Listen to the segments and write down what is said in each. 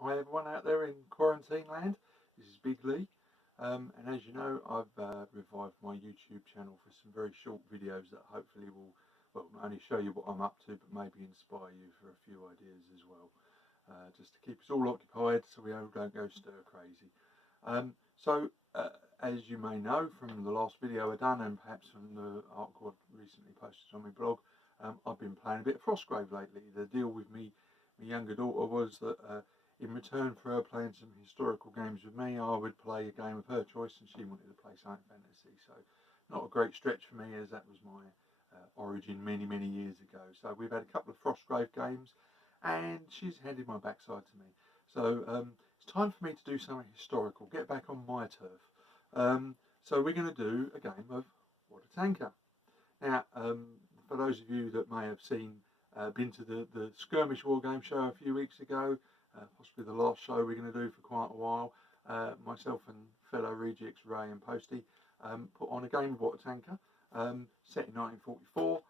Hi everyone out there in quarantine land, this is Big Lee, and as you know I've revived my YouTube channel for some very short videos that hopefully will, well, not only show you what I'm up to but maybe inspire you for a few ideas as well, just to keep us all occupied so we all don't go stir crazy. As you may know from the last video I've done and perhaps from the article I've recently posted on my blog, I've been playing a bit of Frostgrave lately. The deal with me, my younger daughter, was that in return for her playing some historical games with me, I would play a game of her choice, and she wanted to play science fantasy. So not a great stretch for me, as that was my origin many years ago. So we've had a couple of Frostgrave games, and she's handed my backside to me. So it's time for me to do something historical, get back on my turf. So we're going to do a game of What a Tanker. Now, for those of you that may have been to the Skirmish War Game show a few weeks ago, possibly the last show we're going to do for quite a while, myself and fellow rejects Ray and Posty put on a game of What a Tanker, set in 1944,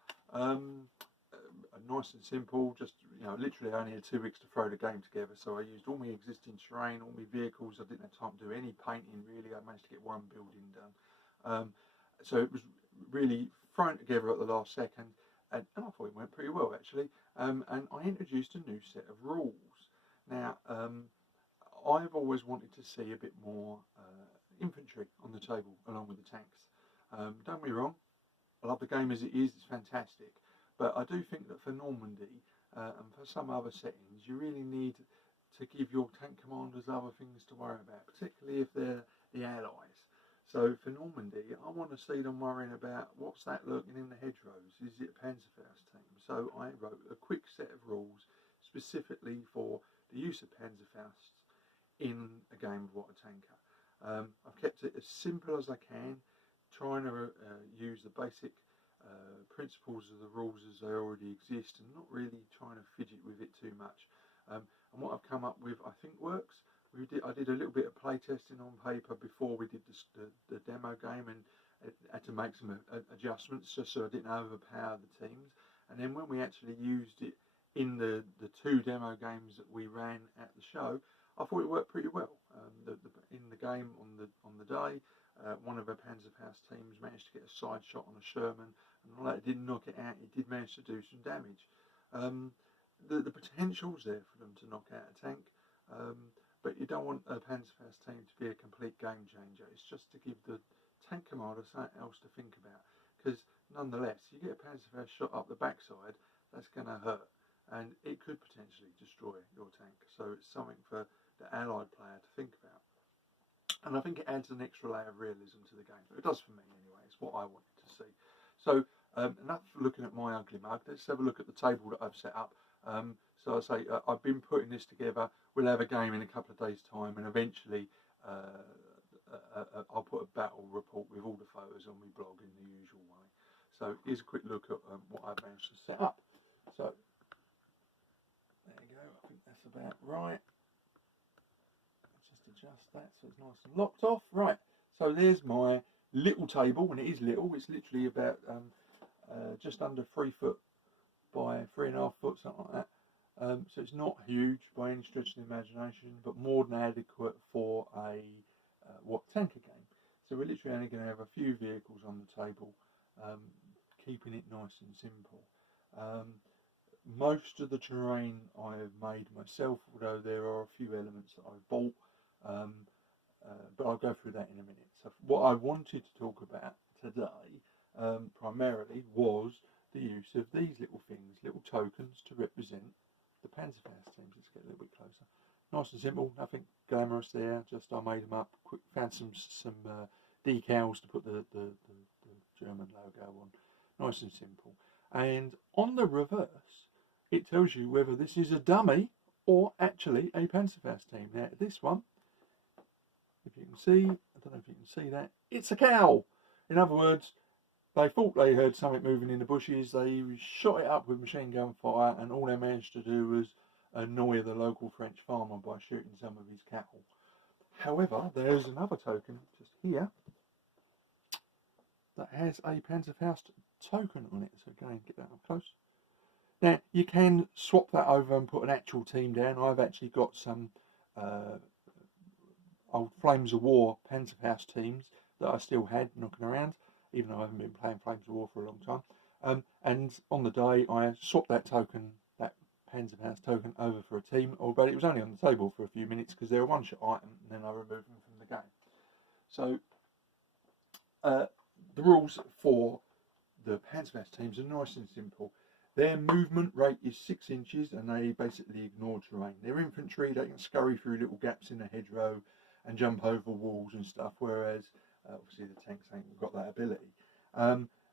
nice and simple, just, literally I only had 2 weeks to throw the game together, so I used all my existing terrain, all my vehicles. I didn't have time to do any painting really. I managed to get one building done, so it was really thrown together at the last second, and I thought it went pretty well actually, and I introduced a new set of rules. Now, I've always wanted to see a bit more infantry on the table along with the tanks. Don't be wrong, I love the game as it is, it's fantastic, but I do think that for Normandy and for some other settings, you really need to give your tank commanders other things to worry about, particularly if they're the allies. So for Normandy, I want to see them worrying about what's that lurking in the hedgerows. Is it a Panzerfaust team? So I wrote a quick set of rules specifically for the use of Panzerfausts in a game of What a Tanker. I've kept it as simple as I can, trying to use the basic principles of the rules as they already exist, and not really trying to fidget with it too much. And what I've come up with, I think, works. I did a little bit of playtesting on paper before we did the demo game, and had to make some adjustments just so I didn't overpower the teams. And then when we actually used it in the 2 demo games that we ran at the show, I thought it worked pretty well. In the game on the day, one of our Panzerfaust teams managed to get a side shot on a Sherman, and although it didn't knock it out, it did manage to do some damage. The potential's there for them to knock out a tank, but you don't want a Panzerfaust team to be a complete game changer. It's just to give the tank commander something else to think about, because nonetheless, you get a Panzerfaust shot up the backside, that's going to hurt, and it could potentially destroy your tank. So it's something for the allied player to think about. And I think it adds an extra layer of realism to the game. It does for me anyway, it's what I wanted to see. So enough looking at my ugly mug, let's have a look at the table that I've set up. So I say, I've been putting this together. We'll have a game in a couple of days' time, and eventually I'll put a battle report with all the photos on my blog in the usual way. So here's a quick look at what I've managed to set up. So there you go, I think that's about right. Just adjust that so it's nice and locked off. Right, so there's my little table, and it is little. It's literally about just under 3 foot by 3.5 foot, something like that. So it's not huge by any stretch of the imagination, but more than adequate for a What Tanker game. So we're literally only going to have a few vehicles on the table, keeping it nice and simple. Most of the terrain I have made myself, although there are a few elements that I've bought, but I'll go through that in a minute. So what I wanted to talk about today primarily was the use of these little things, little tokens to represent the Panzerfaust teams. Let's get a little bit closer. Nice and simple, nothing glamorous there, just I made them up, quick, found some decals to put the German logo on. Nice and simple. And on the reverse, it tells you whether this is a dummy or actually a Panzerfaust team. Now this one, if you can see, I don't know if you can see that, it's a cow. In other words, they thought they heard something moving in the bushes, they shot it up with machine gun fire, and all they managed to do was annoy the local French farmer by shooting some of his cattle. However, there's another token just here that has a Panzerfaust token on it. So again, get that up close. Now, you can swap that over and put an actual team down. I've actually got some old Flames of War Panzerfaust teams that I still had knocking around, even though I haven't been playing Flames of War for a long time. And on the day, I swapped that token, that Panzerfaust token, over for a team, but it was only on the table for a few minutes because they're a one-shot item, and then I removed them from the game. So the rules for the Panzerfaust teams are nice and simple. Their movement rate is 6 inches, and they basically ignore terrain. They're infantry; they can scurry through little gaps in the hedgerow and jump over walls and stuff, whereas obviously the tanks ain't got that ability.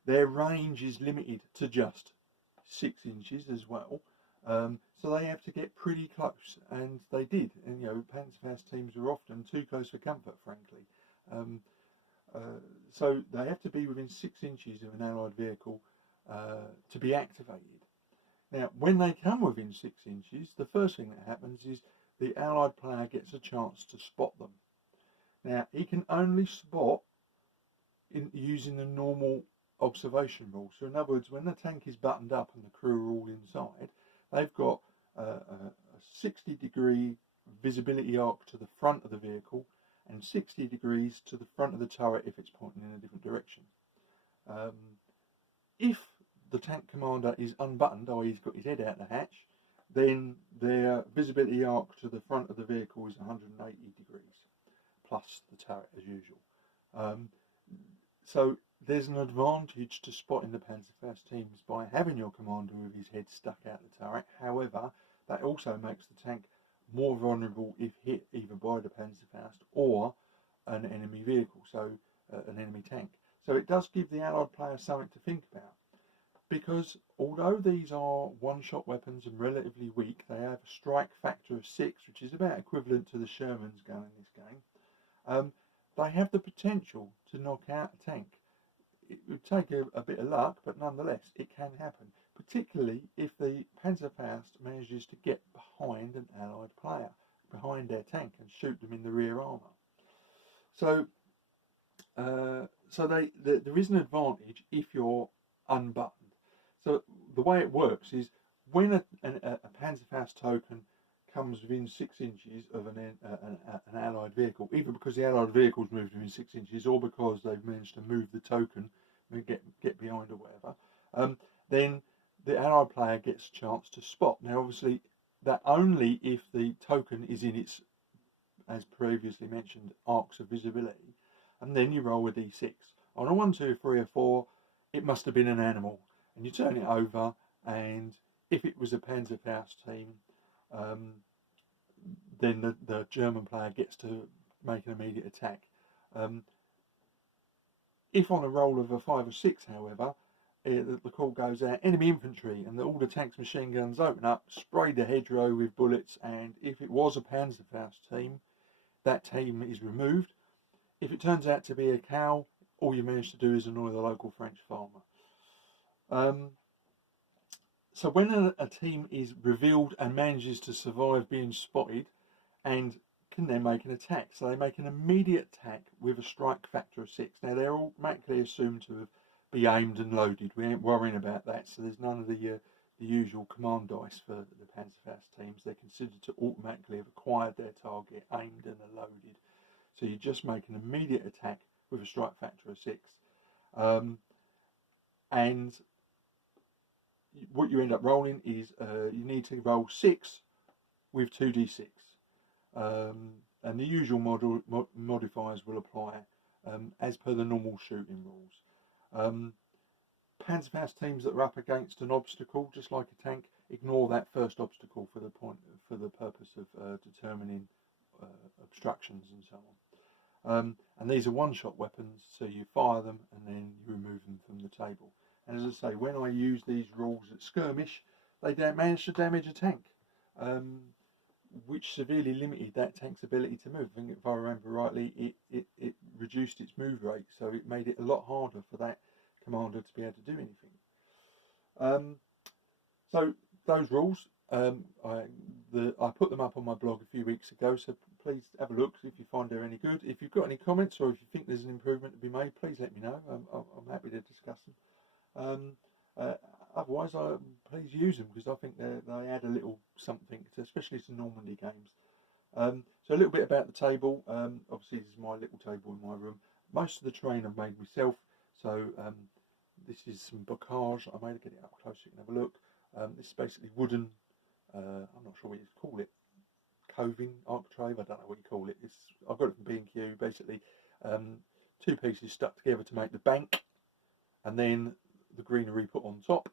Their range is limited to just 6 inches as well, so they have to get pretty close, and they did. And Panzerfaust teams are often too close for comfort, frankly. So they have to be within 6 inches of an allied vehicle to be activated. Now, when they come within 6 inches, the first thing that happens is the allied player gets a chance to spot them. Now, he can only spot using the normal observation rule. So in other words, when the tank is buttoned up and the crew are all inside, they've got a 60-degree visibility arc to the front of the vehicle and 60 degrees to the front of the turret if it's pointing in a different direction. If the tank commander is unbuttoned, or he's got his head out the hatch, then their visibility arc to the front of the vehicle is 180 degrees, plus the turret as usual. So there's an advantage to spotting the Panzerfaust teams by having your commander with his head stuck out the turret. However, that also makes the tank more vulnerable if hit either by the Panzerfaust or an enemy vehicle, so an enemy tank. So it does give the allied player something to think about, because although these are one-shot weapons and relatively weak, they have a strike factor of 6, which is about equivalent to the Sherman's gun in this game. They have the potential to knock out a tank. It would take a bit of luck, but nonetheless, it can happen, particularly if the Panzerfaust manages to get behind an allied player, behind their tank, and shoot them in the rear armour. So, there is an advantage if you're unbuttoned. So the way it works is when a Panzerfaust token comes within 6 inches of an allied vehicle, either because the allied vehicle's moved within 6 inches or because they've managed to move the token and get behind or whatever, then the allied player gets a chance to spot. Now, obviously, that only if the token is in its, as previously mentioned, arcs of visibility, and then you roll a d6. On a 1, 2, 3, or 4, it must have been an animal, and you turn it over, and if it was a Panzerfaust team, then the German player gets to make an immediate attack. If on a roll of a 5 or 6, however, the call goes out, enemy infantry, and all the tanks' machine guns open up, spray the hedgerow with bullets, and if it was a Panzerfaust team, that team is removed. If it turns out to be a cow, all you manage to do is annoy the local French farmer. So when a team is revealed and manages to survive being spotted, and can then make an attack. So they make an immediate attack with a strike factor of 6. Now they're automatically assumed to be aimed and loaded. We ain't worrying about that. So there's none of the usual command dice for the Panzerfaust teams. They're considered to automatically have acquired their target, aimed and are loaded. So you just make an immediate attack with a strike factor of 6. And what you end up rolling is you need to roll 6 with 2d6. And the usual modifiers will apply as per the normal shooting rules. Panzerfaust teams that are up against an obstacle, just like a tank, ignore that first obstacle for the purpose of determining obstructions and so on. And these are one-shot weapons, so you fire them and then you remove them from the table. And as I say, when I use these rules at skirmish, they managed to damage a tank, which severely limited that tank's ability to move. I think if I remember rightly, it reduced its move rate, so it made it a lot harder for that commander to be able to do anything. So those rules, I put them up on my blog a few weeks ago, so please have a look if you find they're any good. If you've got any comments or if you think there's an improvement to be made, please let me know. I'm happy to discuss them. Otherwise, please use them, because I think they add a little something, especially to Normandy games. So a little bit about the table. Obviously, this is my little table in my room. Most of the terrain I've made myself. So this is some bocage I made. Get it up close so you can have a look. This is basically wooden. I'm not sure what you call it. Coving, architrave. I don't know what you call it. I've got it from B&Q. Basically, two pieces stuck together to make the bank, and then the greenery put on top.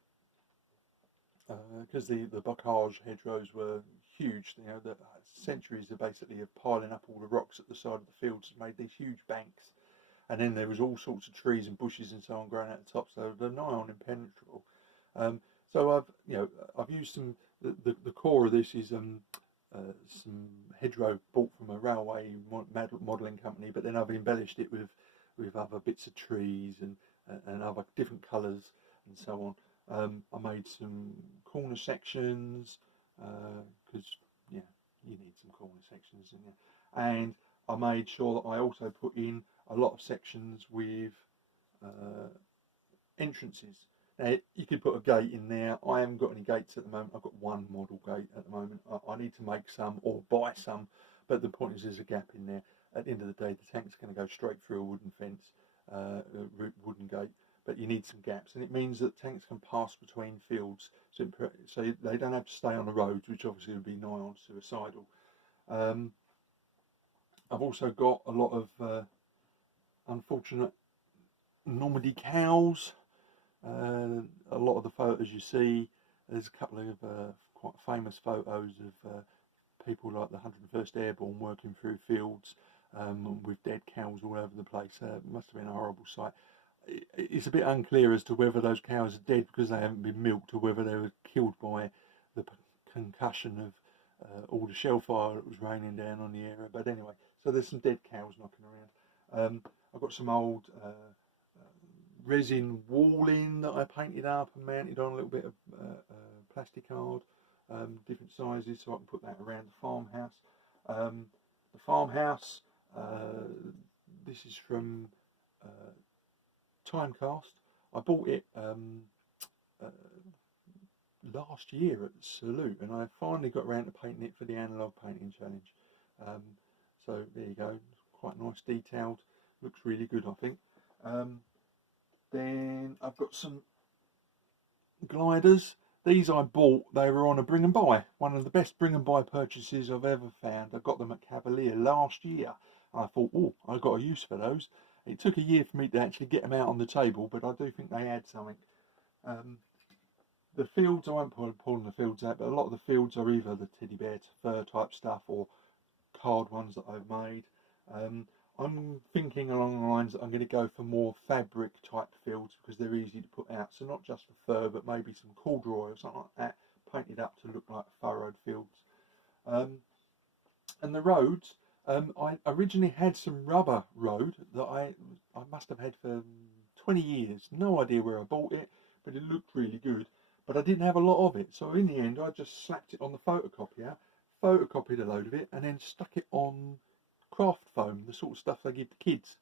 Because the bocage hedgerows were huge, you know, the centuries of basically of piling up all the rocks at the side of the fields made these huge banks, and then there was all sorts of trees and bushes and so on growing out the top, so they're nigh on impenetrable. So I've used some. The core of this is some hedgerow bought from a railway modelling company, but then I've embellished it with other bits of trees and other different colours and so on. I made some corner sections because you need some corner sections in there, and I made sure that I also put in a lot of sections with entrances. Now you could put a gate in there. I haven't got any gates at the moment. I've got one model gate at the moment. I need to make some or buy some, but the point is there's a gap in there. At the end of the day, the tank's going to go straight through a wooden fence, wooden gate. But you need some gaps, and it means that tanks can pass between fields, so they don't have to stay on the roads, which obviously would be nigh on suicidal. I've also got a lot of unfortunate Normandy cows. A lot of the photos you see, there's a couple of quite famous photos of people like the 101st Airborne working through fields with dead cows all over the place. It must have been a horrible sight. It's a bit unclear as to whether those cows are dead because they haven't been milked, or whether they were killed by the concussion of all the shellfire that was raining down on the area. But anyway, so there's some dead cows knocking around. I've got some old resin walling that I painted up and mounted on a little bit of plastic card, different sizes, so I can put that around the farmhouse. The farmhouse, this is from Timecast. I bought it last year at Salute, and I finally got around to painting it for the analog painting challenge. So there you go, quite nice, detailed, looks really good, I think. Then I've got some gliders. These I bought, they were on a bring and buy, one of the best bring and buy purchases I've ever found. I got them at Cavalier last year. I thought, oh, I've got a use for those. It took a year for me to actually get them out on the table, but I do think they add something. The fields, I won't pulling the fields out, but a lot of the fields are either the teddy bear fur type stuff or card ones that I've made. I'm thinking along the lines that I'm going to go for more fabric type fields because they're easy to put out. So not just for fur, but maybe some corduroy or something like that, painted up to look like furrowed fields. And the roads, I originally had some rubber road that I must have had for 20 years. No idea where I bought it, but it looked really good. But I didn't have a lot of it. So in the end, I just slapped it on the photocopier, photocopied a load of it, and then stuck it on craft foam, the sort of stuff they give the kids.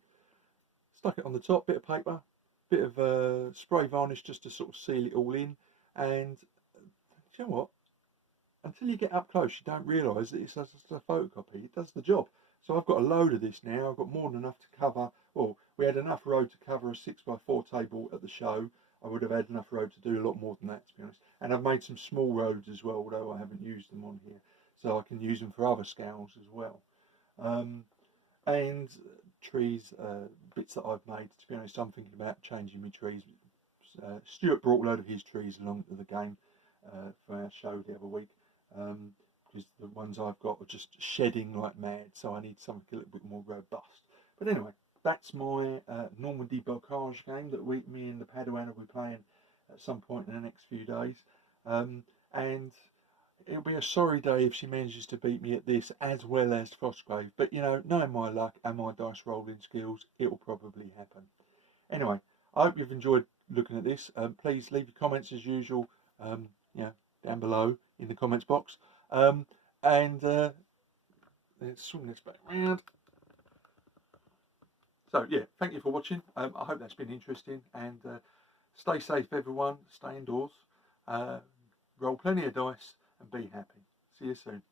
Stuck it on the top, bit of paper, bit of spray varnish just to sort of seal it all in. And you know what? Until you get up close, you don't realise that it's just a photocopy. It does the job. So I've got a load of this now. I've got more than enough to cover. Well, we had enough road to cover a 6x4 table at the show. I would have had enough road to do a lot more than that, to be honest. And I've made some small roads as well, although I haven't used them on here. So I can use them for other scales as well. And trees, bits that I've made. To be honest, I'm thinking about changing my trees. Stuart brought a load of his trees along to the game for our show the other week. Because the ones I've got are just shedding like mad, so I need something a little bit more robust. But anyway, that's my Normandy bocage game that me and the Padawan will be playing at some point in the next few days. And it'll be a sorry day if she manages to beat me at this as well as Frostgrave. But you know, knowing my luck and my dice rolling skills, it'll probably happen. Anyway, I hope you've enjoyed looking at this. Please leave your comments as usual, down below in the comments box. Let's swing this back round. So yeah, thank you for watching. I hope that's been interesting, and stay safe everyone, stay indoors, roll plenty of dice and be happy. See you soon.